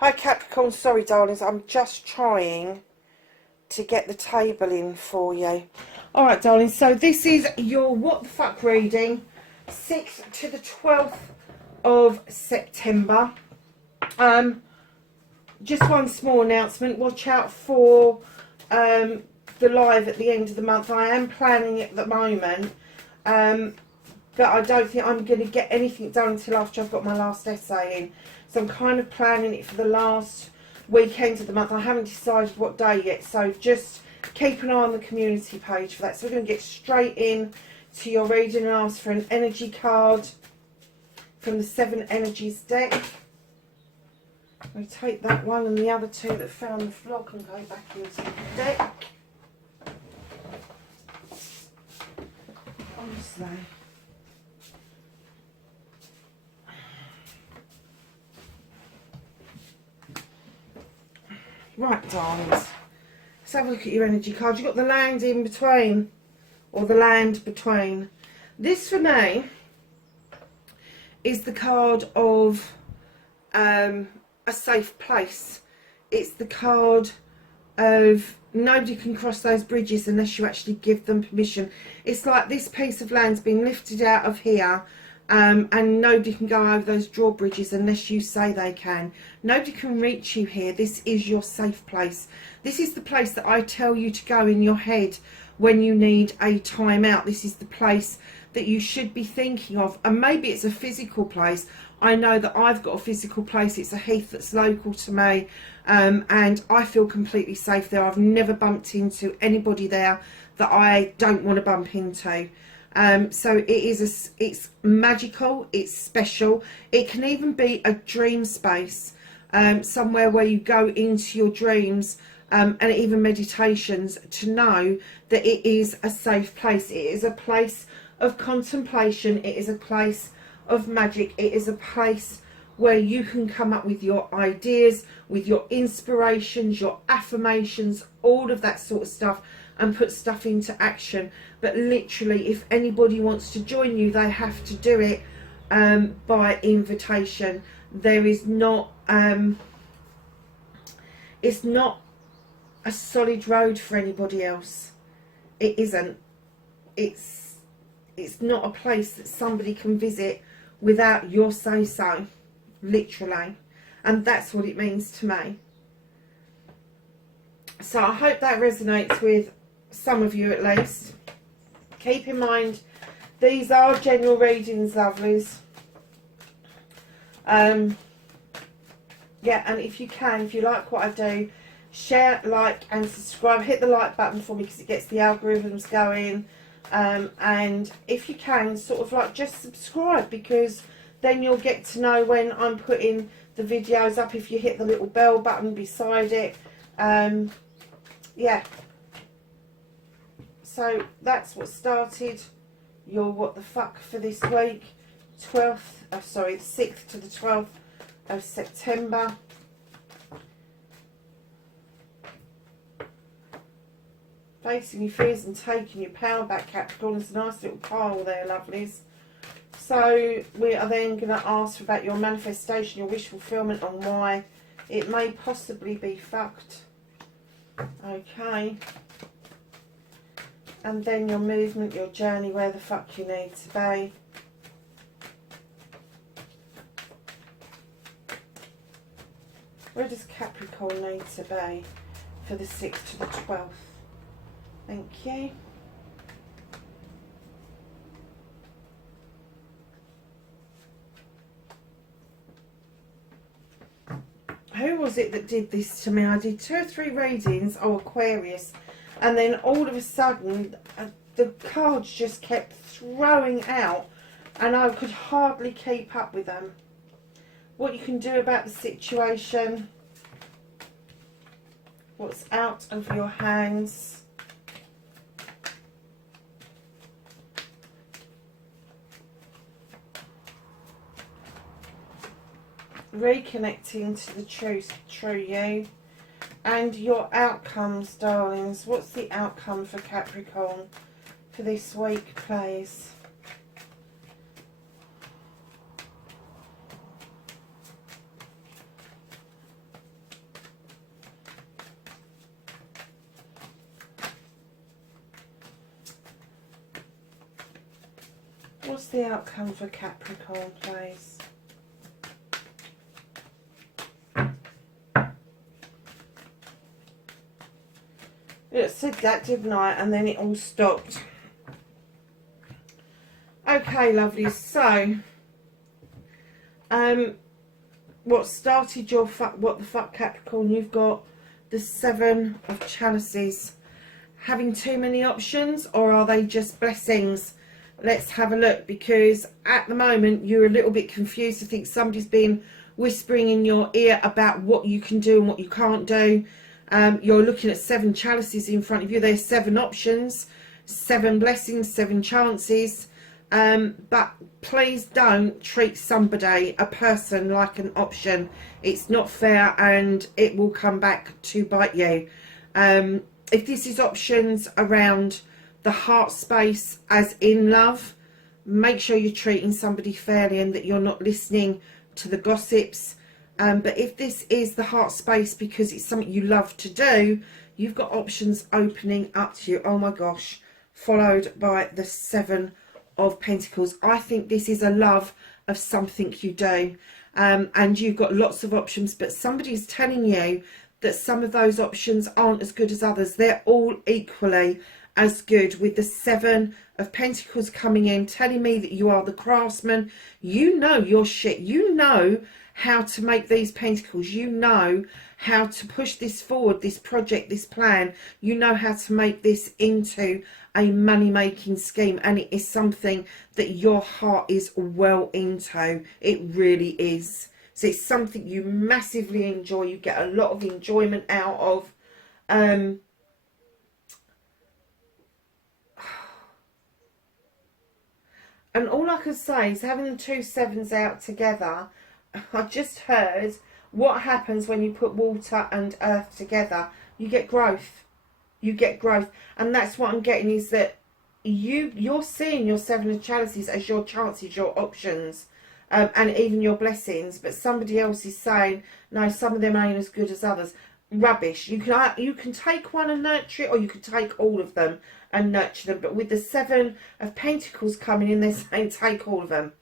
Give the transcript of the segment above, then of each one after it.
Hi Capricorn, sorry darlings, I'm just trying to get the table in for you. Alright darlings, so this is your what the fuck reading, 6th to the 12th of September. Just one small announcement, watch out for the live at the end of the month. I am planning it at the moment, but I don't think I'm going to get anything done until after I've got my last essay in. So I'm kind of planning it for the last weekend of the month. I haven't decided what day yet, so just keep an eye on the community page for that. So we're going to get straight in to your reading and ask for an energy card from the 7 Energies deck. We take that one and the other two that fell on the floor and go back into the deck. Honestly. Right, darlings. Let's have a look at your energy card. You've got the land in between, or the land between. This for me is the card of a safe place. It's the card of nobody can cross those bridges unless you actually give them permission. It's like this piece of land's been lifted out of here, and nobody can go over those drawbridges unless you say they can. Nobody can reach you here. This is your safe place. This is the place that I tell you to go in your head when you need a time out. This is the place that you should be thinking of. And maybe it's a physical place. I know that I've got a physical place. It's a heath that's local to me, and I feel completely safe there. I've never bumped into anybody there that I don't want to bump into. So it's magical, it's special. It can even be a dream space, somewhere where you go into your dreams, and even meditations, to know that it is a safe place. It is a place of contemplation. It is a place of magic. It is a place where you can come up with your ideas, with your inspirations, your affirmations, all of that sort of stuff, and put stuff into action. But literally, if anybody wants to join you, they have to do it by invitation. There is not it's not a solid road for anybody else. It isn't. It's not a place that somebody can visit without your say so, literally. And that's what it means to me. So I hope that resonates with some of you at least. Keep in mind, these are general readings, lovelies. Yeah, and if you can, if you like what I do, share, like and subscribe. Hit the like button for me because it gets the algorithms going. And if you can, sort of like just subscribe, because then you'll get to know when I'm putting the videos up. If you hit the little bell button beside it. Yeah. So that's what started your what the fuck for this week. 6th to the 12th of September. Facing your fears and taking your power back, Capricorn. There's a nice little pile there, lovelies. So we are then going to ask about your manifestation, your wish fulfillment, and why it may possibly be fucked. Okay. And then your movement, your journey, where the fuck you need to be. Where does Capricorn need to be for the 6th to the 12th? Thank you. Who was it that did this to me? I did 2 or 3 readings. Oh, Aquarius. And then all of a sudden, the cards just kept throwing out, and I could hardly keep up with them. What you can do about the situation. What's out of your hands. Reconnecting to the true you. And your outcomes, darlings. What's the outcome for Capricorn for this week, please? What's the outcome for Capricorn, please? It said that, didn't I? And then it all stopped. Okay, lovely. So, what started your what the fuck, Capricorn? You've got the Seven of Chalices. Having too many options, or are they just blessings? Let's have a look, because at the moment you're a little bit confused. I think somebody's been whispering in your ear about what you can do and what you can't do. You're looking at 7 chalices in front of you. There's 7 options, 7 blessings, 7 chances. But please don't treat somebody, a person, like an option. It's not fair, and it will come back to bite you. If this is options around the heart space, as in love, make sure you're treating somebody fairly and that you're not listening to the gossips. But if this is the heart space because it's something you love to do, you've got options opening up to you. Oh my gosh. Followed by the 7 of Pentacles. I think this is a love of something you do. And you've got lots of options, but somebody's telling you that some of those options aren't as good as others. They're all equally as good, with the 7 of Pentacles coming in, telling me that you are the craftsman. You know your shit. You know how to make these pentacles. You know how to push this forward, this project, this plan. You know how to make this into a money-making scheme, and it is something that your heart is well into. It really is. So it's something you massively enjoy. You get a lot of enjoyment out of. And all I can say is, having the 2 7s out together, I just heard what happens when you put water and earth together. You get growth. You get growth. And that's what I'm getting, is that you're seeing your 7 of Chalices as your chances, your options, and even your blessings. But somebody else is saying, no, some of them ain't as good as others. Rubbish. You can take one and nurture it, or you can take all of them and nurture them. But with the 7 of Pentacles coming in, they're saying take all of them.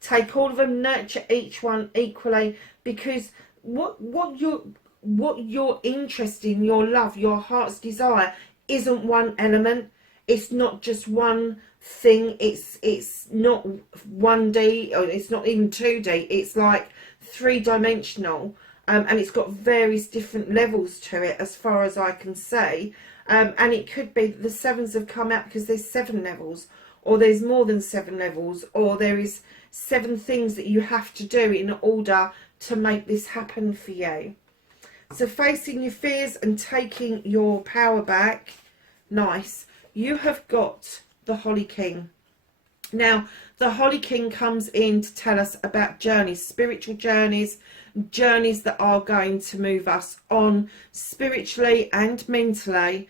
Take all of them, nurture each one equally, because what you're interested in, your love, your heart's desire, isn't one element. It's not just one thing. It's not 1D, or it's not even 2D. It's like 3-dimensional. And it's got various different levels to it, as far as I can say. And it could be the 7s have come out because there's 7 levels, or there's more than 7 levels, or there is 7 things that you have to do in order to make this happen for you. So facing your fears and taking your power back. Nice. You have got the Holly King. Now, the Holly King comes in to tell us about journeys, spiritual journeys, journeys that are going to move us on spiritually and mentally.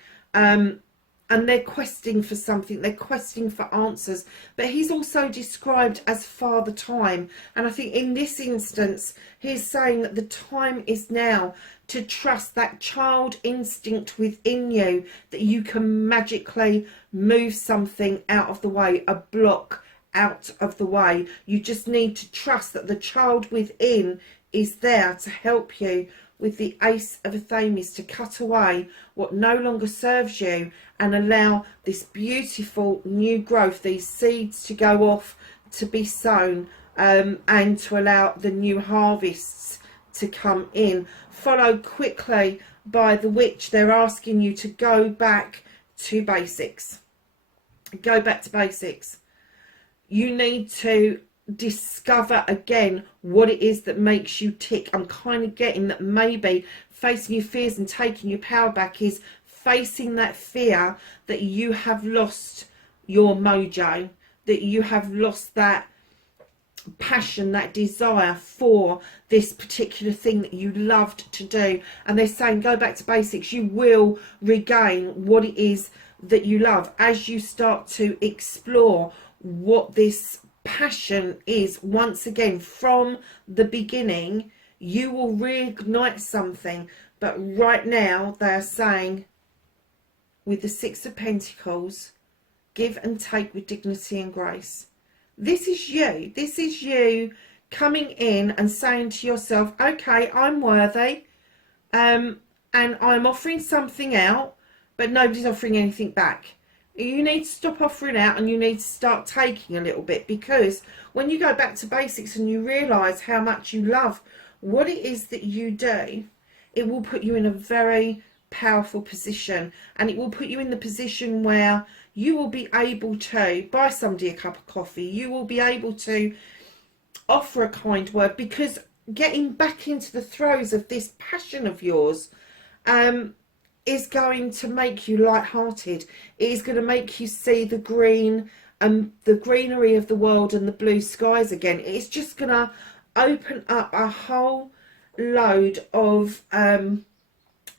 And they're questing for something. They're questing for answers. But he's also described as Father Time. And I think in this instance, he's saying that the time is now to trust that child instinct within you, that you can magically move something out of the way, a block out of the way. You just need to trust that the child within is there to help you with the Ace of Athenes, to cut away what no longer serves you and allow this beautiful new growth, these seeds to go off to be sown, and to allow the new harvests to come in. Followed quickly by the Witch. They're asking you to go back to basics. Go back to basics. You need to discover again what it is that makes you tick. I'm kind of getting that maybe facing your fears and taking your power back is facing that fear that you have lost your mojo, that you have lost that passion, that desire for this particular thing that you loved to do. And they're saying go back to basics. You will regain what it is that you love as you start to explore what this passion is. Once again, from the beginning, you will reignite something. But right now they are saying, with the 6 of Pentacles, give and take with dignity and grace. This is you. This is you coming in and saying to yourself, okay, I'm worthy, and I'm offering something out, but nobody's offering anything back. You need to stop offering out and you need to start taking a little bit, because when you go back to basics and you realise how much you love what it is that you do, it will put you in a very powerful position, and it will put you in the position where you will be able to buy somebody a cup of coffee, you will be able to offer a kind word, because getting back into the throes of this passion of yours is going to make you light-hearted. It is going to make you see the green and the greenery of the world and the blue skies again. It's just going to open up a whole load of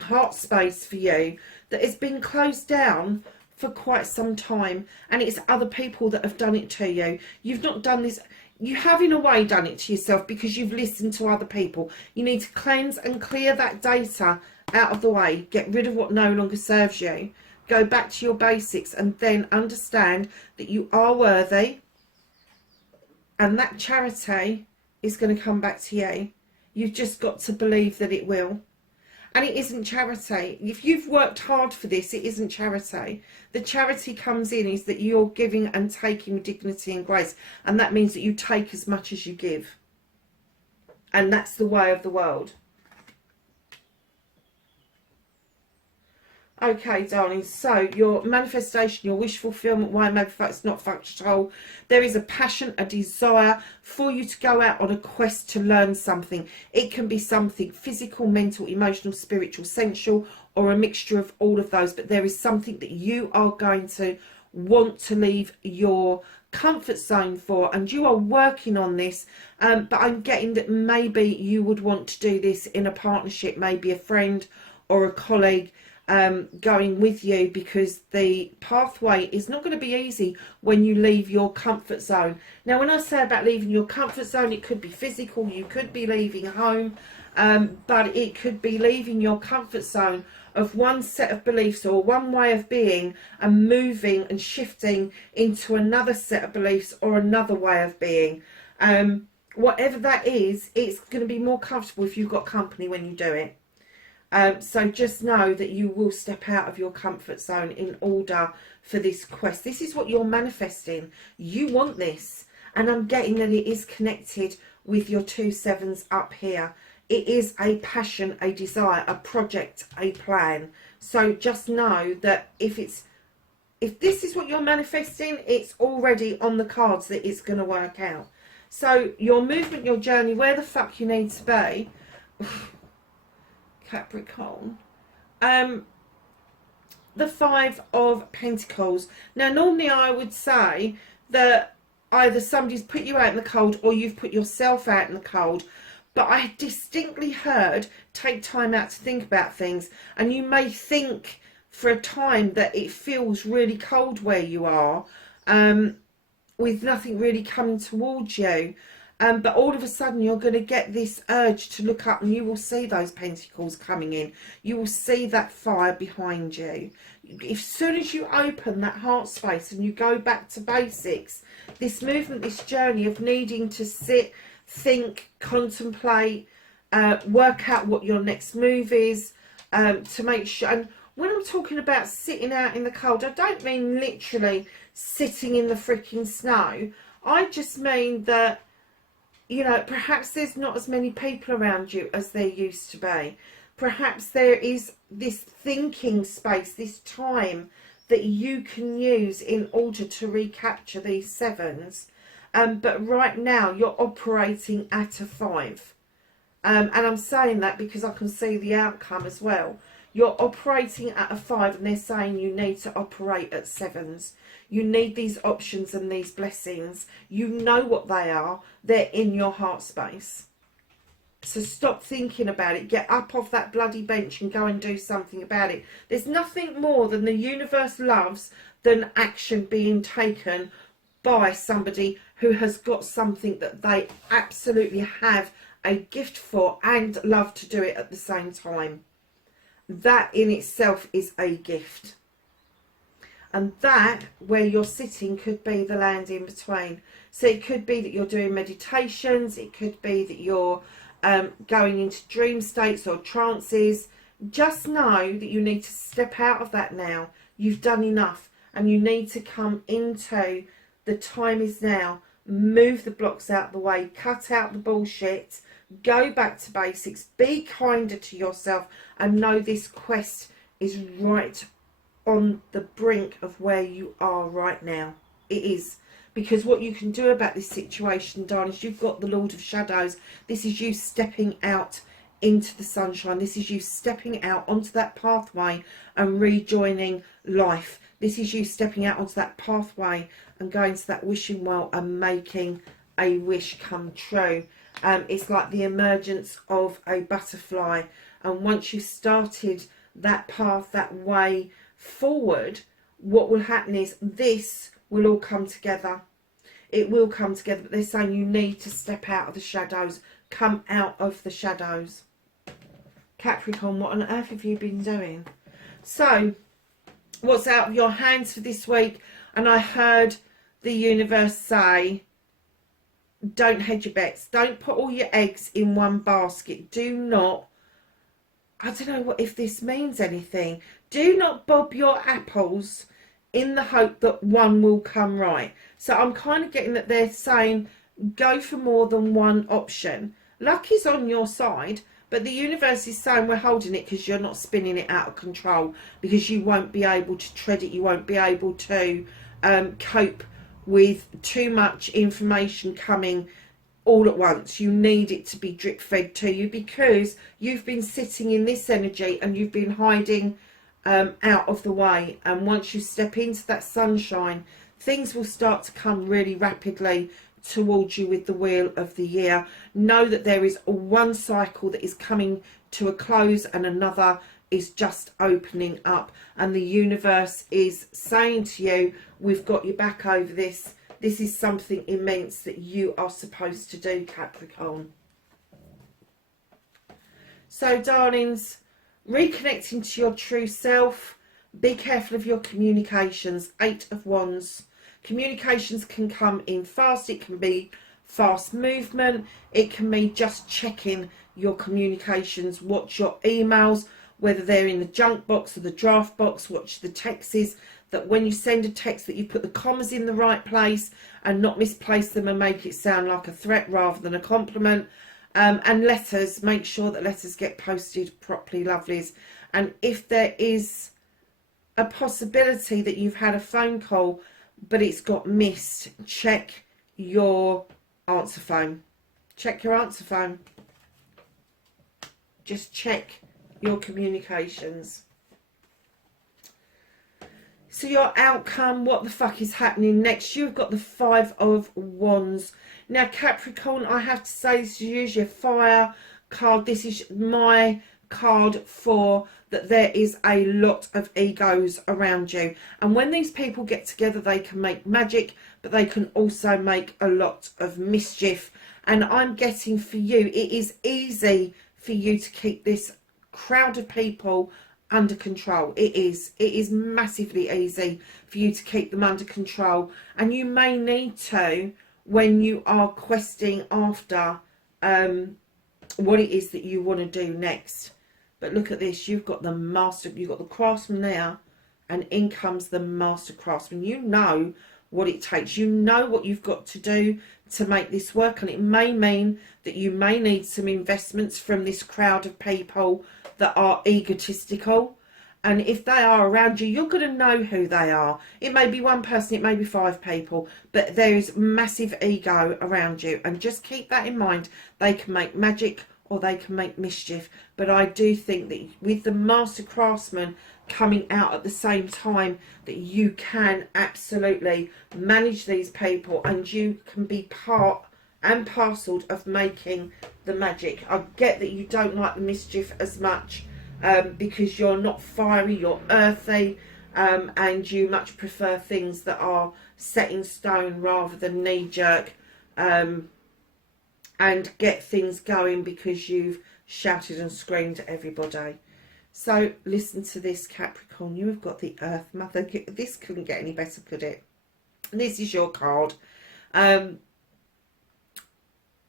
heart space for you that has been closed down for quite some time, and it's other people that have done it to you. You've not done this. You have in a way done it to yourself because you've listened to other people. You need to cleanse and clear that data out of the way. Get rid of what no longer serves you. Go back to your basics and then understand that you are worthy, and that charity is going to come back to you. You've just got to believe that it will. And it isn't charity. If you've worked hard for this, it isn't charity. The charity comes in is that you're giving and taking with dignity and grace. And that means that you take as much as you give. And that's the way of the world. Okay, darling, so your manifestation, your wish fulfillment, why maybe it's not functional. There is a passion, a desire for you to go out on a quest to learn something. It can be something physical, mental, emotional, spiritual, sensual, or a mixture of all of those. But there is something that you are going to want to leave your comfort zone for, and you are working on this. But I'm getting that maybe you would want to do this in a partnership, maybe a friend or a colleague going with you, because the pathway is not going to be easy when you leave your comfort zone. Now, when I say about leaving your comfort zone, it could be physical, you could be leaving home, but it could be leaving your comfort zone of one set of beliefs or one way of being and moving and shifting into another set of beliefs or another way of being. Whatever that is, it's going to be more comfortable if you've got company when you do it. So just know that you will step out of your comfort zone in order for this quest. This is what you're manifesting. You want this. And I'm getting that it is connected with your 2 sevens up here. It is a passion, a desire, a project, a plan. So just know that if this is what you're manifesting, it's already on the cards that it's going to work out. So your movement, your journey, where the fuck you need to be... Capricorn, the 5 of Pentacles. Now, normally I would say that either somebody's put you out in the cold or you've put yourself out in the cold, but I distinctly heard take time out to think about things, and you may think for a time that it feels really cold where you are, with nothing really coming towards you. But all of a sudden you're going to get this urge to look up, and you will see those pentacles coming in. You will see that fire behind you. As soon as you open that heart space and you go back to basics, this movement, this journey of needing to sit, think, contemplate, work out what your next move is, to make sure. And when I'm talking about sitting out in the cold, I don't mean literally sitting in the freaking snow. I just mean that, you know, perhaps there's not as many people around you as there used to be. Perhaps there is this thinking space, this time that you can use in order to recapture these sevens. But right now you're operating at a 5. And I'm saying that because I can see the outcome as well. You're operating at a 5, and they're saying you need to operate at 7s. You need these options and these blessings. You know what they are. They're in your heart space. So stop thinking about it. Get up off that bloody bench and go and do something about it. There's nothing more than the universe loves than action being taken by somebody who has got something that they absolutely have a gift for and love to do it at the same time. That in itself is a gift. And that, where you're sitting, could be the land in between. So it could be that you're doing meditations. It could be that you're going into dream states or trances. Just know that you need to step out of that now. You've done enough. And you need to come into the time is now. Move the blocks out of the way. Cut out the bullshit. Go back to basics. Be kinder to yourself. And know this quest is right on the brink of where you are right now. It is. Because what you can do about this situation, darling, is you've got the Lord of Shadows. This is you stepping out into the sunshine. This is you stepping out onto that pathway and rejoining life. This is you stepping out onto that pathway and going to that wishing well and making a wish come true. It's like the emergence of a butterfly. And once you've started that path, that way forward, what will happen is this will all come together. It will come together, but they're saying you need to step out of the shadows. Come out of the shadows. Capricorn, what on earth have you been doing? So, what's out of your hands for this week? And I heard the universe say, don't hedge your bets. Don't put all your eggs in one basket. Do not, I don't know what if this means anything. Do not bob your apples in the hope that one will come right. So I'm kind of getting that they're saying go for more than one option. Luck is on your side, but the universe is saying we're holding it because you're not spinning it out of control, because you won't be able to tread it. You won't be able to cope with too much information coming all at once. You need it to be drip fed to you, because you've been sitting in this energy and you've been hiding out of the way. And once you step into that sunshine, things will start to come really rapidly towards you with the wheel of the year. Know that there is one cycle that is coming to a close and another is just opening up, and the universe is saying to you, we've got your back over this. This is something immense that you are supposed to do, Capricorn. So darlings, reconnecting to your true self. Be careful of your communications. 8 of Wands. Communications can come in fast. It can be fast movement. It can be just checking your communications. Watch your emails, whether they're in the junk box or the draft box. Watch the texts, that when you send a text that you put the commas in the right place and not misplace them and make it sound like a threat rather than a compliment. And letters, make sure that letters get posted properly, lovelies. And if there is a possibility that you've had a phone call but it's got missed, check your answer phone. Check your answer phone. Just check your communications. So your outcome, what the fuck is happening next? You've got the 5 of Wands. Now Capricorn, I have to say, this is usually a fire card. This is my card for that there is a lot of egos around you. And when these people get together, they can make magic, but they can also make a lot of mischief. And I'm getting for you, it is easy for you to keep this crowd of people under control. It is massively easy for you to keep them under control, and you may need to when you are questing after what it is that you want to do next. But look at this, you've got the master, you've got the craftsman there, and in comes the master craftsman. You know what it takes, you know what you've got to do to make this work, and it may mean that you may need some investments from this crowd of people that are egotistical. And if they are around you, you're going to know who they are. It may be one person, it may be 5 people, but there is massive ego around you. And just keep that in mind. They can make magic or they can make mischief. But I do think that with the master craftsman coming out at the same time, that you can absolutely manage these people and you can be part and parcel of making the magic. I get that you don't like the mischief as much because you're not fiery, you're earthy, and you much prefer things that are set in stone rather than knee-jerk, and get things going because you've shouted and screamed at everybody. So listen to this, Capricorn. You have got the Earth Mother. This couldn't get any better, could it? And this is your card.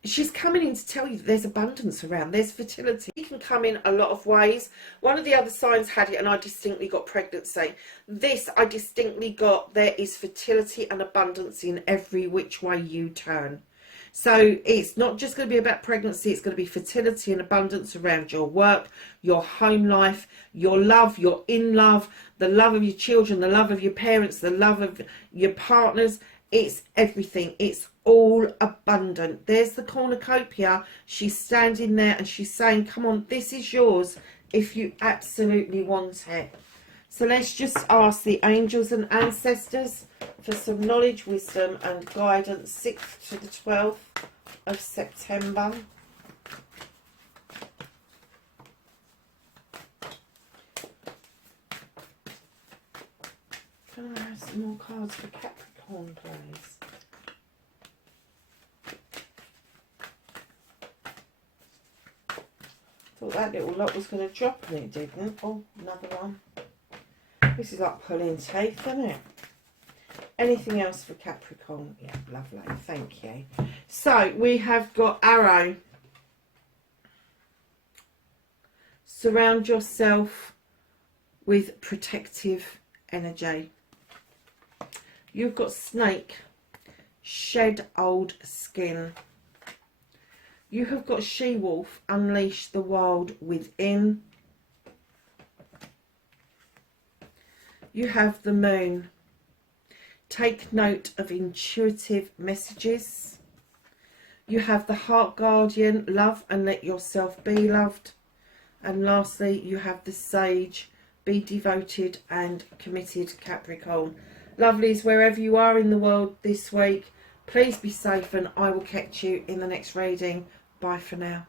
She's coming in to tell you that there's abundance around. There's fertility. It can come in a lot of ways. One of the other signs had it and I distinctly got pregnancy. This I distinctly got there is fertility and abundance in every which way you turn. So it's not just going to be about pregnancy, it's going to be fertility and abundance around your work, your home life, your love, your in love, the love of your children, the love of your parents, the love of your partners. It's everything. It's all abundant. There's the cornucopia. She's standing there and she's saying, come on, this is yours if you absolutely want it. So let's just ask the angels and ancestors for some knowledge, wisdom and guidance, 6th to the 12th of September. Can I have some more cards for Capricorn, please? Thought that little lot was going to drop and it didn't. Oh, another one. This is like pulling teeth, isn't it? Anything else for Capricorn? Yeah, lovely. Thank you. So we have got Arrow. Surround yourself with protective energy. You've got Snake. Shed old skin. You have got She-Wolf. Unleash the wild within. You have the Moon. Take note of intuitive messages. You have the Heart Guardian. Love and let yourself be loved. And lastly, you have the Sage. Be devoted and committed, Capricorn. Lovelies, wherever you are in the world this week, please be safe and I will catch you in the next reading. Bye for now.